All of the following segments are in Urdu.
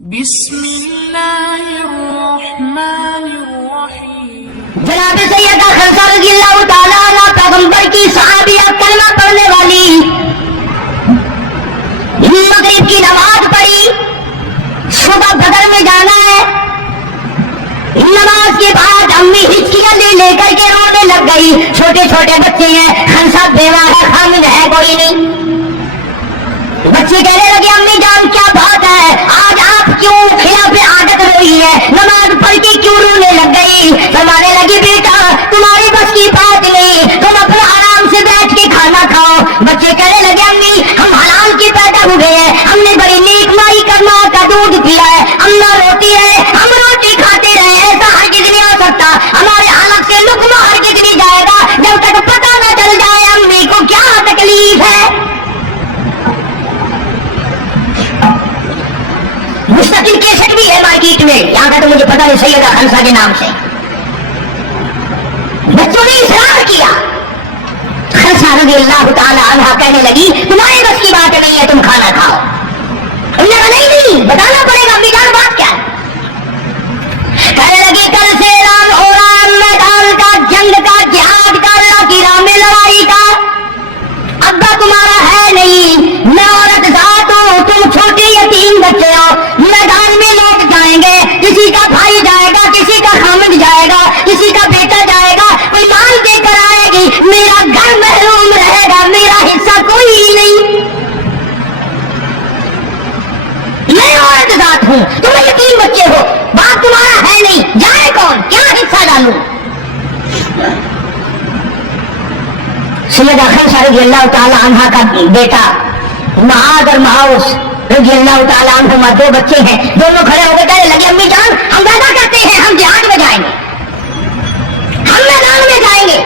بسم اللہ الرحمن الرحیم۔ جناب سیدہ خنسا رضی اللہ تعالیٰ عنہ پیغمبر کی صحابیہ کلمہ پڑھنے والی، مغرب کی نماز پڑھی، صبح بدر میں جانا ہے، نماز کے بعد امی ہچکیاں لے کر کے رونے لگ گئی۔ چھوٹے چھوٹے بچے ہیں، خنسا بیوہ ہے، خامد ہے کوئی نہیں۔ بچے کہنے لگے امی جان کیا بات ہے، آج آپ کیوں خلاف عادت روئی ہے، نماز پڑھ کے کیوں رونے لگ گئی؟ فرمانے لگی بیٹا تمہاری بس کی بات نہیں، تم اپنا آرام سے بیٹھ کے کھانا کھاؤ۔ بچے کہنے لگے امی ہم حلال کے پیدا ہوئے ہیں، ہم نے بڑی نیک مائی کا ماں کا دودھ پیا ہے، اماں روتی ہے ہم روٹی کھاتے رہے، ایسا ہرگز نہیں ہو سکتا، ہمارے حلق سے لقمہ ہرگز نہیں جائے گا جب تک پتہ نہ چل جائے امی کو کیا تکلیف ہے۔ مستقل کیسٹ بھی ہے مارکیٹ میں، یہاں کا تو مجھے پتا نہیں، سیدہ خنسا کے نام سے بچوں نے اصرار کیا۔ خنسا رضی اللہ تعالی عنہا کہنے لگی تمہارے بس کی بات نہیں ہے، تم کھانا کھاؤ۔ انہوں نے کہا نہیں بتانا پڑے گا امی جان بات کیا ہے۔ کہنے لگی کل سے اعلان ہو رہا ہے میدان کا، جنگ کا، جہاد کا، اللہ کی راہ میں لڑائی کا۔ ابا تمہارا ہے نہیں، میں عورت ذات ہوں، تم چھوٹے یتیم بچے ہو، میدان میں لوگ جائیں گے، کسی کا بھائی جائے گا، کسی کا خامد جائے گا، کسی کا بیٹا جائے گا، کوئی مال دے کر آئے گی، میرا گھر محروم رہے گا، میرا حصہ کوئی ہی نہیں۔ میں عورت ذات ہوں، تم یتیم بچے ہو، باپ تمہارا ہے نہیں، جائے کون، کیا حصہ ڈالوں؟ سیدہ خنسا رضی اللہ تعالی عنہ کا بیٹا معاذ اور معاوس رضی اللہ تعالی عنہما دو بچے ہیں، دونوں کھڑے ہو کے کہنے لگے امی جان ہم وعدہ کرتے ہیں ہم جہاد میں جائیں گے، ہم میدان میں جائیں گے،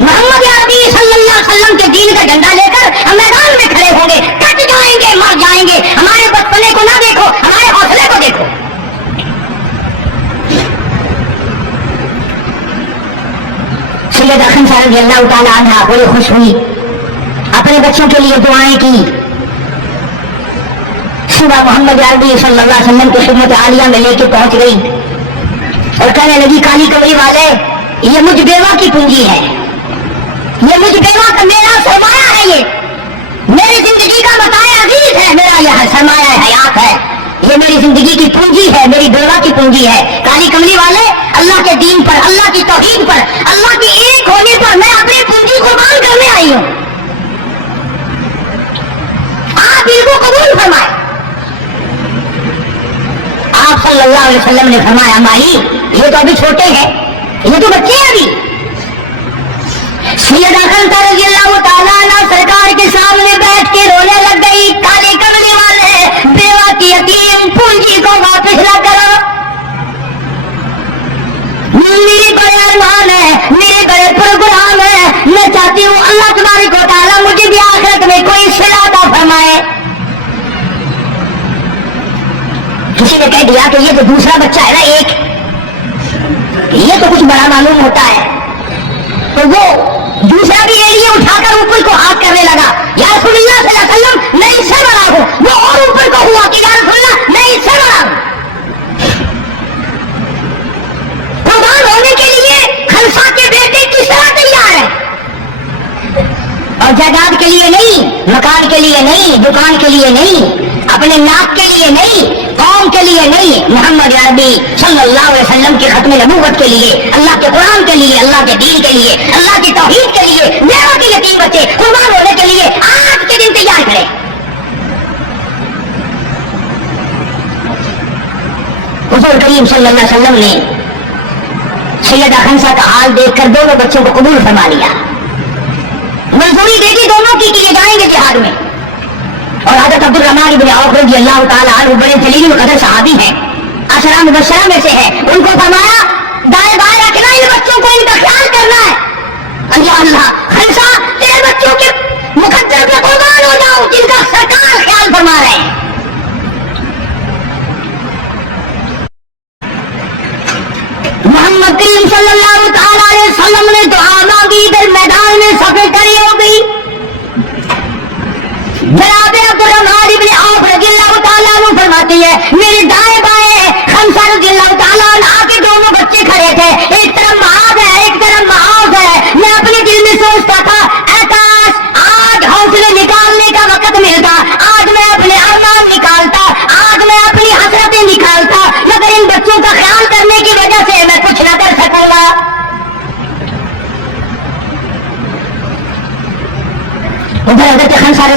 محمد عربی صلی اللہ علیہ وسلم کے دین کا جھنڈا لے کر ہم میدان میں کھڑے ہوں گے، کٹ جائیں گے، مر جائیں گے، ہمارے بچپنے کو نہ دیکھو، ہمارے حوصلے کو دیکھو۔ سیدہ خنسا رضی اللہ تعالی عنہ بڑی خوش ہوئی، اپنے بچوں کے لیے دعائیں کی۔ صبح محمد عربی صلی اللہ علیہ وسلم کی خدمت عالیہ میں لے کے پہنچ گئی اور کہنے لگی کالی کمری والے یہ مجھ بیوہ کی پونجی ہے، یہ مجھ بیوہ کا میرا سرمایہ ہے، یہ میری زندگی کا متاع عزیز ہے، میرا یہ سرمایہ حیات ہے، یہ میری زندگی کی پونجی ہے، میری بیوہ کی پونجی ہے۔ کالی کملی والے اللہ کے دین پر، اللہ کی توحید پر، اللہ کے ایک ہونے پر میں اپنی پونجی قربان کرنے آئی ہوں، آپ ان کو قبول فرمائیں۔ آپ صلی اللہ علیہ وسلم نے فرمایا مائی یہ تو ابھی چھوٹے ہیں، یہ تو بچے ہیں ابھی۔ سیدہ خنسا رضی اللہ تعالیٰ عنہ سرکار کے سامنے بیٹھ کے رونے لگ گئی، کالے کملی والے بیوہ کی یتیم پونجی کو واپس نہ کرو، میرے بڑے ارمان ہے، میرے بڑے پروگرام ہے، میں چاہتی ہوں اللہ تبارک و تعالیٰ مجھے بھی آخرت میں کوئی صلہ عطا فرمائے۔ کسی نے کہہ دیا کہ یہ تو دوسرا بچہ ہے نا ایک، یہ تو کچھ بڑا معلوم ہوتا ہے، تو وہ دوسرا بھی ایڑیے اٹھا کر اوپر کو ہاتھ کرنے لگا، یا رسول اللہ صلی اللہ علیہ وسلم میں اس سے بڑا ہوں، وہ اور اوپر کو ہوا کہ یا رسول اللہ میں اس سے بڑا ہوں۔ قربان ہونے کے لیے خنسا کے بیٹے کس طرح تیار ہیں، اور جائیداد کے لیے نہیں، مکان کے لیے نہیں، دکان کے لیے نہیں، اپنے ناک کے لیے نہیں، قوم کے لیے نہیں، محمد عربی صلی اللہ علیہ وسلم کی ختم نبوت کے لیے، اللہ کے قرآن کے لیے، اللہ کے دین کے لیے، اللہ کی توحید کے لیے، بیوہ کے یتیم بچے قربان ہونے کے لیے آج کے دن تیار کریں۔ حضور کریم صلی اللہ علیہ وسلم نے سیدہ خنسا کا حال دیکھ کر دونوں بچوں کو قبول فرما لیا، منظوری دے دی دونوں کی کہ یہ جائیں گے جہاد میں۔ اور حضرت عبد الرحمن بن عوف رضی اللہ تعالیٰ عنہ بڑے جلیل القدر صحابی ہیں، عشرہ مبشرہ میں سے ہے، ان کو فرمایا دائیں بائیں رکھنا، ان بچوں کو ان کا خیال کرنا ہے۔ اللہ اللہ خنسا تیرے بچوں کے مقدر پہ قربان ہو جاؤ جن کا سرکار خیال فرما رہے ہیں۔ محمد کریم صلی اللہ تعالیٰ علیہ وسلم نے دعا مانگی، ادھر میدان میں صفیں کھڑی ہو گئی، جناب عبد الرحمن بن عوف رضی اللہ تعالیٰ عنہ فرماتی ہے میرے دائیں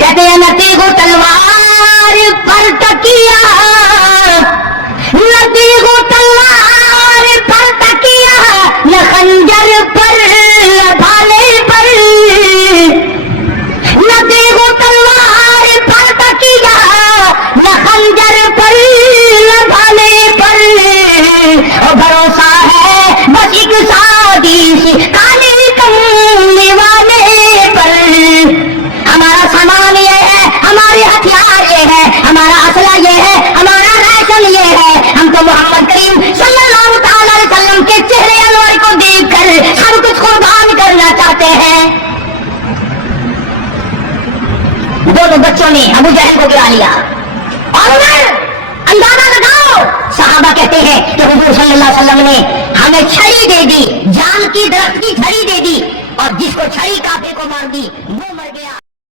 کہتے ہیں نہ تیغ و تلوار پر تکیا، نہ تیغ و تلوار پر تکیا، نہ خنجر پر نہ بھالے پر، نہ تیغ و تلوار پر تکیا، نہ خنجر پر نہ بھالے پر، اور بھروسہ ہے بس ایک سادی سی کالی کملی والے پر۔ ہمارا سامان یہ ہے، ہمارے ہتھیار یہ ہے، ہمارا اسلحہ یہ ہے، ہمارا راشن یہ ہے، ہم تو محمد کریم صلی اللہ تعالی علیہ وسلم کے چہرے انور کو دیکھ کر سب کچھ قربان کرنا چاہتے ہیں۔ دونوں بچوں نے ابو جہل کو گرا لیا، اور عمر اندازہ لگاؤ، صحابہ کہتے ہیں کہ حضور صلی اللہ علیہ وسلم نے ہمیں چھڑی دے دی، جان کی درخت کی چھڑی دے دی، اور جس کو چھڑی کافر کو مار دی